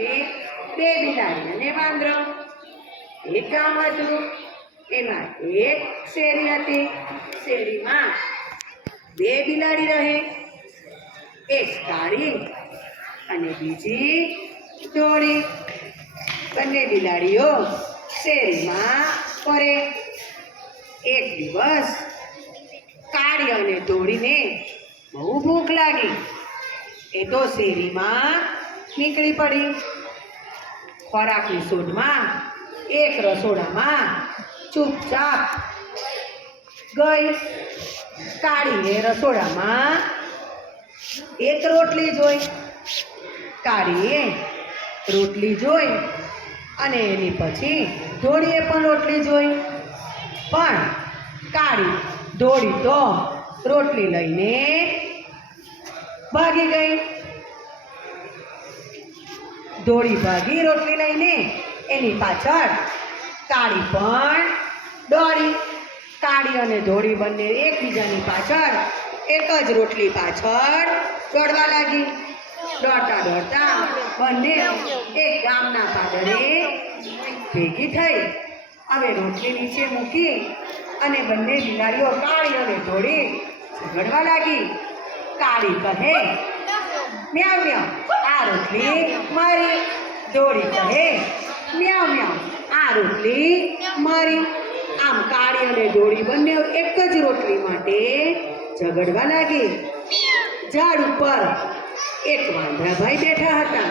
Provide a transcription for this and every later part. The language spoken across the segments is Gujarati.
પછી બે બિલાડી અને વાંદરો. એક ગામ હતું, એમાં એક શેરી હતી. શેરીમાં બે બિલાડી રહે, એક કાળી અને બીજી ધોળી. બંને બિલાડીઓ શેરીમાં ફરે. એક દિવસ કાળી અને ધોળીને બહુ ભૂખ લાગી. એ તો શેરીમાં નીકળી પડી. ખોરાકની શોધમાં એક રસોડામાં ચૂપચાપ ગઈ. કાળીએ રસોડામાં એક રોટલી જોઈ. કાળીએ રોટલી જોઈ અને એની પછી ધોળીએ પણ રોટલી જોઈ. પણ કાળી ધોળી તો રોટલી લઈને ભાગી ગઈ. ધોળી ભાગી રોટલી લઈને, એની પાછળ કાળી પણ દોડી. કાળી અને ધોળી બંને એકબીજાની પાછળ એક જ રોટલી પાછળ દોડવા લાગી. દોડતા દોડતા બંને એક ગામના પાદરે ભેગી થઈ. હવે રોટલી નીચે મૂકી અને બંને બિલાડીઓ કાળી અને ધોળી ઝઘડવા લાગી. કાળી કહે, મ્યાઉ મ્યાઉ, આ રોટલી મારી. ધોળી કહે, મ્યાઉ મ્યાઉ, આ રોટલી મારી. આમ કાળી અને ધોળી બંને એક જ રોટલી માટે ઝઘડવા લાગી. ઝાડ ઉપર એક વાંદરાભાઈ બેઠા હતા.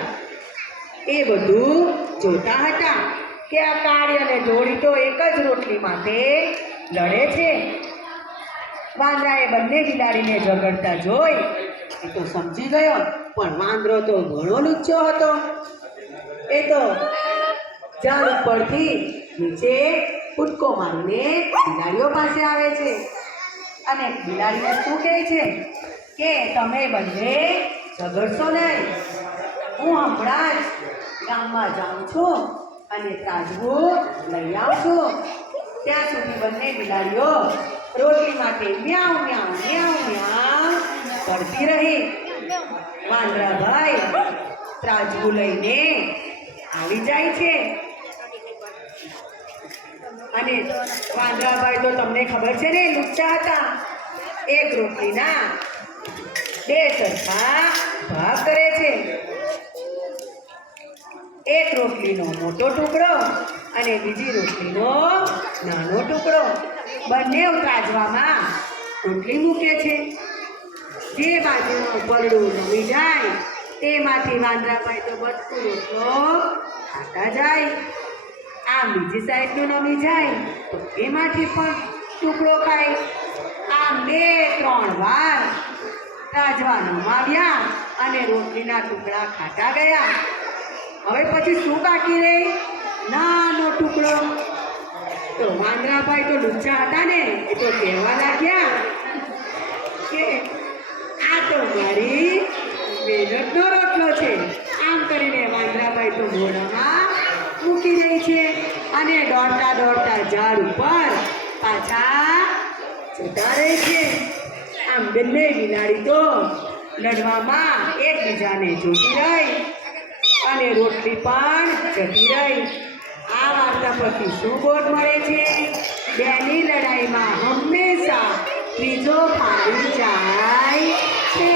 એ બધું જોતા હતા કે આ કાળી અને ધોળી તો એક જ રોટલી માટે લડે છે. વાંદરાએ બંને બિલાડીને ઝઘડતા જોઈ એ તો સમજી ગયો, પણ વાંદરો તો ઘણો લુચ્ચો હતો. એ તો ઝાડ ઉપરથી નીચે કૂદકો મારીને બિલાડીઓ પાસે આવે છે અને બિલાડીને શું કહે છે કે તમે બંને ઝઘડશો નહીં. હું હમણાં જ ગામમાં જાઉં છું અને તાજવું લઈ આવું છું. ત્યાં સુધી બંને બિલાડીઓ રોટલી માટે મ્યાઉ મ્યાઉ મ્યાઉ મ્યાઉ કરતી રહી. વાંદરાભાઈ તાજવું લઈને આવી જાય છે અને વાંદરાભાઈ તો તમને ખબર છે ને, લુચ્ચા હતા. એક રોટલીના બે સરખા ભાગ કરે છે. એક રોટલીનો મોટો ટુકડો અને બીજી રોટલીનો નાનો ટુકડો. બંને ત્રાજવામાં રોટલી મૂકે છે. જે બાજુનું પરડું નમી જાય તેમાંથી વાંદરાભાઈ તો બધું રોટલો ખાતા જાય. આમ બીજી સાઈડનું નમી જાય તો એમાંથી પણ ટુકડો ખાય. આમ 2-3 વાર તાજવા નમાવ્યા અને રોટલીના ટુકડા ખાતા ગયા. હવે પછી શું બાકી રહે? નાનો ટુકડો. તો વાંદરાભાઈ તો લુચ્ચા હતા ને, એ તો કહેવા લાગ્યા કે આ તો મારી મહેનતનો રોટલો છે. આમ કરીને વાંદરાભાઈ તો મોઢામાં મૂકી દે છે અને દોડતા દોડતા ઝાડ ઉપર પાછા જતા રહે છે. આમ બંને બિલાડી તો લડવામાં એકબીજાને જોતી રહી અને રોટલી પણ જતી રહી. આ વાર્તા પરથી શું બોધ મળે છે? બેની લડાઈમાં હંમેશા ત્રીજો હારી જાય છે.